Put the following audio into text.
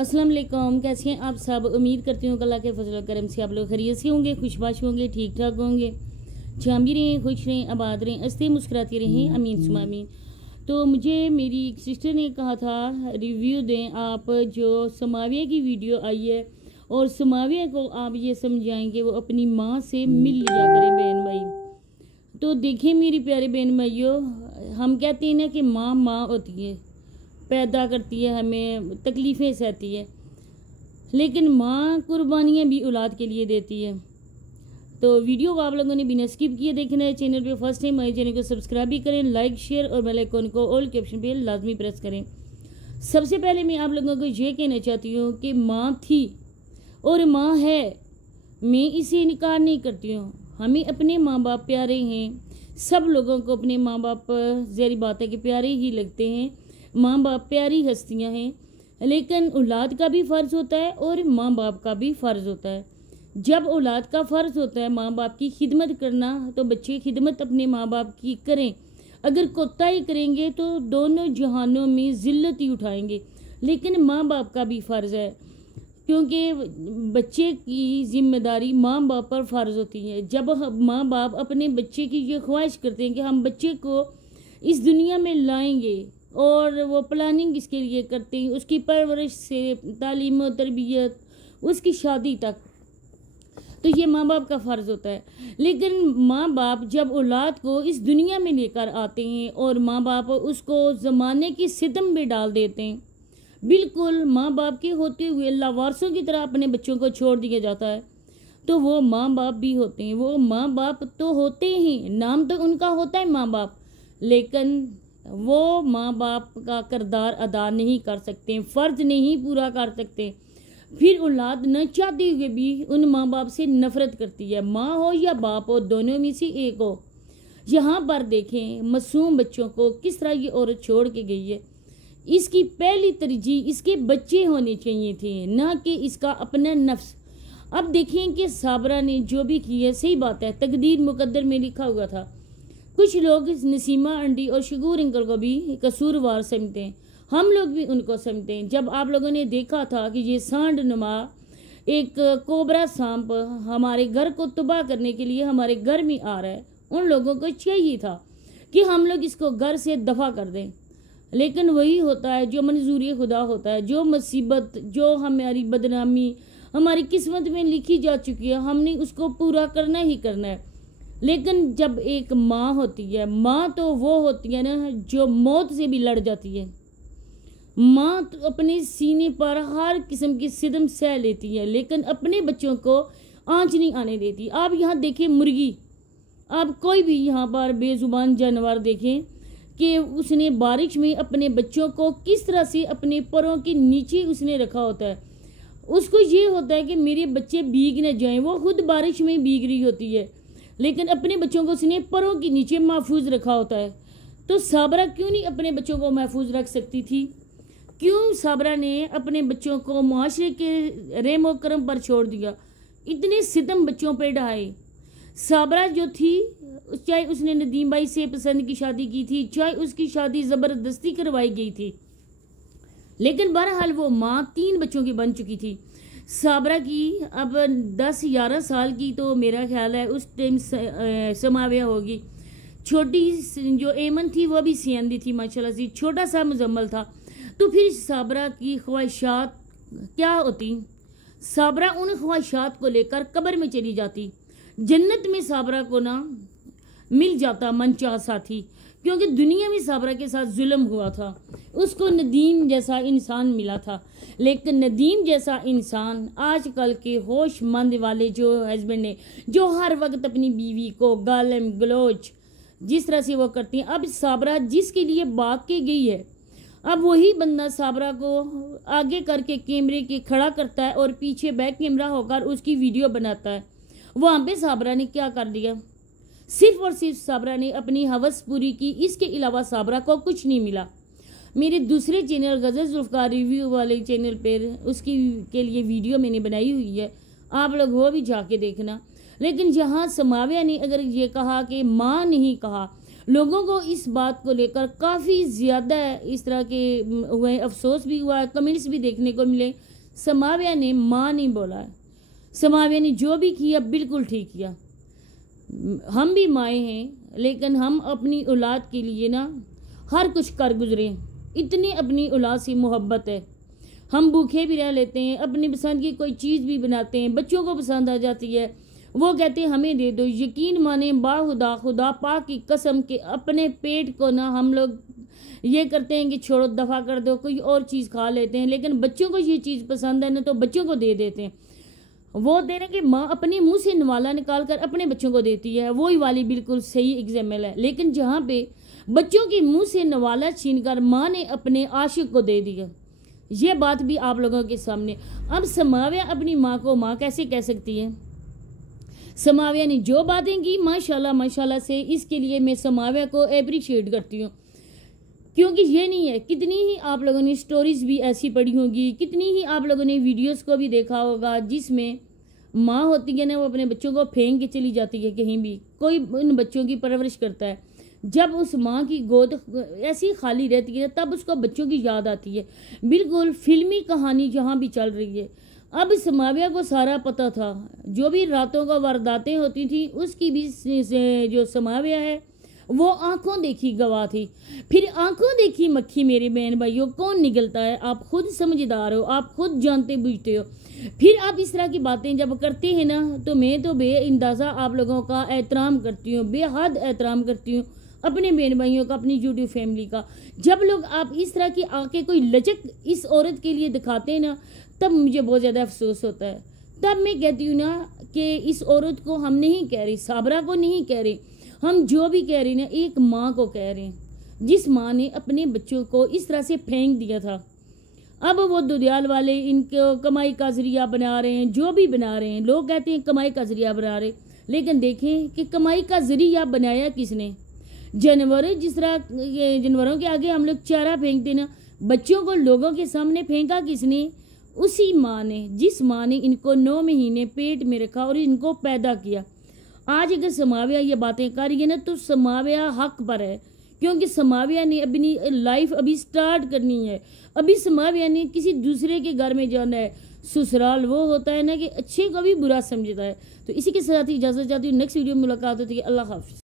अस्सलाम वालेकुम। कैसे हैं आप सब? उम्मीद करती हूँ अल्लाह के फजल करम से आप लोग खैरियत से होंगे, खुशबाश होंगे, ठीक ठाक होंगे। जहाँ भी रहें खुश रहें, आबाद रहें, हंसते मुस्कुराते रहें, अमीन सुमा अमीन। तो मुझे मेरी एक सिस्टर ने कहा था रिव्यू दें आप, जो समाविया की वीडियो आई है और समाविया को आप ये समझाएंगे वो अपनी माँ से मिल लिया करें बहन भाई। तो देखें मेरी प्यारे बहन भाइयों, हम कहते हैं ना कि माँ माँ होती है, पैदा करती है, हमें तकलीफ़ें सहती है, लेकिन माँ कुर्बानियाँ भी औलाद के लिए देती है। तो वीडियो को आप लोगों ने बिना स्किप किए देखना है। चैनल पे फर्स्ट टाइम हमारे चैनल को सब्सक्राइब भी करें, लाइक शेयर और बेल आइकन को ऑल के ऑप्शन पे लाजमी प्रेस करें। सबसे पहले मैं आप लोगों को ये कहना चाहती हूँ कि माँ थी और माँ है, मैं इसे इनकार नहीं करती हूँ। हमें अपने माँ बाप प्यारे हैं, सब लोगों को अपने माँ बाप ज़ाहिर बात है कि प्यारे ही लगते हैं। माँ बाप प्यारी हस्तियाँ हैं, लेकिन औलाद का भी फ़र्ज़ होता है और माँ बाप का भी फ़र्ज़ होता है। जब औलाद का फ़र्ज़ होता है माँ बाप की खिदमत करना, तो बच्चे खिदमत अपने माँ बाप की करें। अगर कोताही करेंगे तो दोनों जहानों में ज़िल्लत ही उठाएंगे। लेकिन माँ बाप का भी फ़र्ज़ है, क्योंकि बच्चे की ज़िम्मेदारी माँ बाप पर फ़र्ज़ होती है। जब माँ बाप अपने बच्चे की ये ख्वाहिश करते हैं कि हम बच्चे को इस दुनिया में लाएंगे और वो प्लानिंग इसके लिए करते हैं, उसकी परवरिश से तालीम और तरबियत, उसकी शादी तक, तो ये माँ बाप का फ़र्ज़ होता है। लेकिन माँ बाप जब औलाद को इस दुनिया में लेकर आते हैं और माँ बाप उसको ज़माने की सितम में डाल देते हैं, बिल्कुल माँ बाप के होते हुए लावारसों की तरह अपने बच्चों को छोड़ दिया जाता है, तो वो माँ बाप भी होते हैं। वो माँ बाप तो होते ही, नाम तो उनका होता है माँ बाप, लेकिन वो माँ बाप का किरदार अदा नहीं कर सकते, फ़र्ज़ नहीं पूरा कर सकते। फिर औलाद न चाहते हुए भी उन माँ बाप से नफ़रत करती है। माँ हो या बाप हो, दोनों में से एक हो। यहाँ पर देखें मासूम बच्चों को किस तरह ये औरत छोड़ के गई है। इसकी पहली तरजीह इसके बच्चे होने चाहिए थे, ना कि इसका अपना नफ्स। अब देखें कि साबरा ने जो भी की है सही बात है, तकदीर मुकद्दर में लिखा हुआ था। कुछ लोग नसीमा आंटी और शकूर अंकल को भी कसूरवार समझते हैं, हम लोग भी उनको समझते हैं। जब आप लोगों ने देखा था कि ये सांड नुमा एक कोबरा सांप हमारे घर को तबाह करने के लिए हमारे घर में आ रहा है, उन लोगों को चाहिए था कि हम लोग इसको घर से दफ़ा कर दें। लेकिन वही होता है जो मंजूरी खुदा होता है, जो मुसीबत, जो हमारी बदनामी हमारी किस्मत में लिखी जा चुकी है, हमने उसको पूरा करना ही करना है। लेकिन जब एक माँ होती है, माँ तो वो होती है ना जो मौत से भी लड़ जाती है। माँ तो अपने सीने पर हर किस्म की सिदम सह लेती है, लेकिन अपने बच्चों को आँच नहीं आने देती। आप यहाँ देखें मुर्गी, आप कोई भी यहाँ पर बेजुबान जानवर देखें कि उसने बारिश में अपने बच्चों को किस तरह से अपने पैरों के नीचे उसने रखा होता है। उसको ये होता है कि मेरे बच्चे भीग न जाएं, वो खुद बारिश में भीग रही होती है, लेकिन अपने बच्चों को उसने पैरों के नीचे महफूज रखा होता है। तो साबरा क्यों नहीं अपने बच्चों को महफूज रख सकती थी? क्यों साबरा ने अपने बच्चों को मुआशरे के रेमो करम पर छोड़ दिया? इतने सितम बच्चों पर ढाए। साबरा जो थी, चाहे उसने नदीम भाई से पसंद की शादी की थी, चाहे उसकी शादी ज़बरदस्ती करवाई गई थी, लेकिन बहरहाल वो माँ 3 बच्चों की बन चुकी थी। साबरा की अब 10-11 साल की, तो मेरा ख्याल है उस टाइम समाविया होगी। छोटी जो एमन थी वो भी सियंदी थी माशाल्लाह से, छोटा सा मुजम्मल था। तो फिर साबरा की ख्वाहिशात क्या होती? साबरा उन ख्वाहिशात को लेकर कब्र में चली जाती। जन्नत में साबरा को ना मिल जाता मनचाहा साथी, क्योंकि दुनिया में साबरा के साथ जुल्म हुआ था। उसको नदीम जैसा इंसान मिला था, लेकिन नदीम जैसा इंसान आजकल के होशमंद वाले जो हस्बैंड ने, जो हर वक्त अपनी बीवी को गालम गलोच जिस तरह से वो करती हैं, अब साबरा जिसके लिए भाग के गई है, अब वही बंदा साबरा को आगे करके कैमरे के खड़ा करता है और पीछे बैक कैमरा होकर उसकी वीडियो बनाता है। वहाँ पे साबरा ने क्या कर दिया? सिर्फ और सिर्फ साबरा ने अपनी हवस पूरी की, इसके अलावा साबरा को कुछ नहीं मिला। मेरे दूसरे चैनल गज़ल ज़ुल्फ़कार रिव्यू वाले चैनल पर उसकी के लिए वीडियो मैंने बनाई हुई है, आप लोग वो भी जाके देखना। लेकिन जहाँ समाविया ने अगर ये कहा कि माँ नहीं कहा, लोगों को इस बात को लेकर काफ़ी ज़्यादा इस तरह के हुए, अफसोस भी हुआ, कमेंट्स भी देखने को मिले। समाविया ने माँ नहीं बोला है, समाविया ने जो भी किया बिल्कुल ठीक किया। हम भी माएँ हैं, लेकिन हम अपनी औलाद के लिए ना हर कुछ कर गुजरे हैं। इतनी अपनी औलाद से मोहब्बत है, हम भूखे भी रह लेते हैं, अपनी पसंद की कोई चीज़ भी बनाते हैं, बच्चों को पसंद आ जाती है, वो कहते हैं हमें दे दो। यकीन माने बाखुदा खुदा पाक की कसम के अपने पेट को ना हम लोग ये करते हैं कि छोड़ो दफ़ा कर दो, कोई और चीज़ खा लेते हैं, लेकिन बच्चों को ये चीज़ पसंद है ना तो बच्चों को दे देते हैं। वो दे रहे कि माँ अपने मुंह से नवाला निकाल कर अपने बच्चों को देती है, वही वाली बिल्कुल सही एग्जाम्पल है। लेकिन जहाँ पे बच्चों के मुंह से नवाला छीनकर माँ ने अपने आशिक को दे दिया, ये बात भी आप लोगों के सामने। अब समाविया अपनी माँ को माँ कैसे कह सकती है? समाविया ने जो बातें की माशाल्लाह माशाल्लाह से, इसके लिए मैं समाविया को अप्रिशिएट करती हूँ। क्योंकि ये नहीं है, कितनी ही आप लोगों ने स्टोरीज भी ऐसी पढ़ी होगी, कितनी ही आप लोगों ने वीडियोस को भी देखा होगा जिसमें माँ होती है ना, वो अपने बच्चों को फेंक के चली जाती है कहीं भी, कोई उन बच्चों की परवरिश करता है। जब उस माँ की गोद ऐसी खाली रहती है तब उसको बच्चों की याद आती है। बिल्कुल फिल्मी कहानी जहाँ भी चल रही है। अब समाविया को सारा पता था, जो भी रातों को वारदातें होती थी उसकी भी जो समाविया है वो आंखों देखी गवाह थी। फिर आंखों देखी मक्खी मेरे बहन भाइयों कौन निकलता है? आप खुद समझदार हो, आप खुद जानते बूझते हो। फिर आप इस तरह की बातें जब करते हैं ना तो मैं तो बेअंदाज़ा आप लोगों का एहतराम करती हूँ, बेहद एहतराम करती हूँ अपने बहन भाइयों का, अपनी यूट्यूब फैमिली का। जब लोग आप इस तरह की आके कोई लचक इस औरत के लिए दिखाते हैं ना तब मुझे बहुत ज़्यादा अफसोस होता है। तब मैं कहती हूँ ना कि इस औरत को हम नहीं कह रहे, साबरा को नहीं कह रहे, हम जो भी कह रहे हैं ना एक माँ को कह रहे हैं, जिस माँ ने अपने बच्चों को इस तरह से फेंक दिया था। अब वो दुधियाल वाले इनको कमाई का जरिया बना रहे हैं, जो भी बना रहे हैं, लोग कहते हैं कमाई का जरिया बना रहे, लेकिन देखें कि कमाई का जरिया बनाया किसने? जानवर, जिस तरह जानवरों के आगे हम लोग चारा फेंकते ना, बच्चों को लोगों के सामने फेंका किसने? उसी माँ ने, जिस माँ ने इनको 9 महीने पेट में रखा और इनको पैदा किया। आज अगर समाविया ये बातें कर रही है ना तो समाविया हक पर है, क्योंकि समाविया ने अपनी लाइफ अभी स्टार्ट करनी है। अभी समाविया ने किसी दूसरे के घर में जाना है। ससुराल वो होता है ना कि अच्छे को भी बुरा समझता है। तो इसी के साथ ही इजाज़त चाहती हूँ, नेक्स्ट वीडियो में मुलाकात होती है। अल्लाह हाफिज़।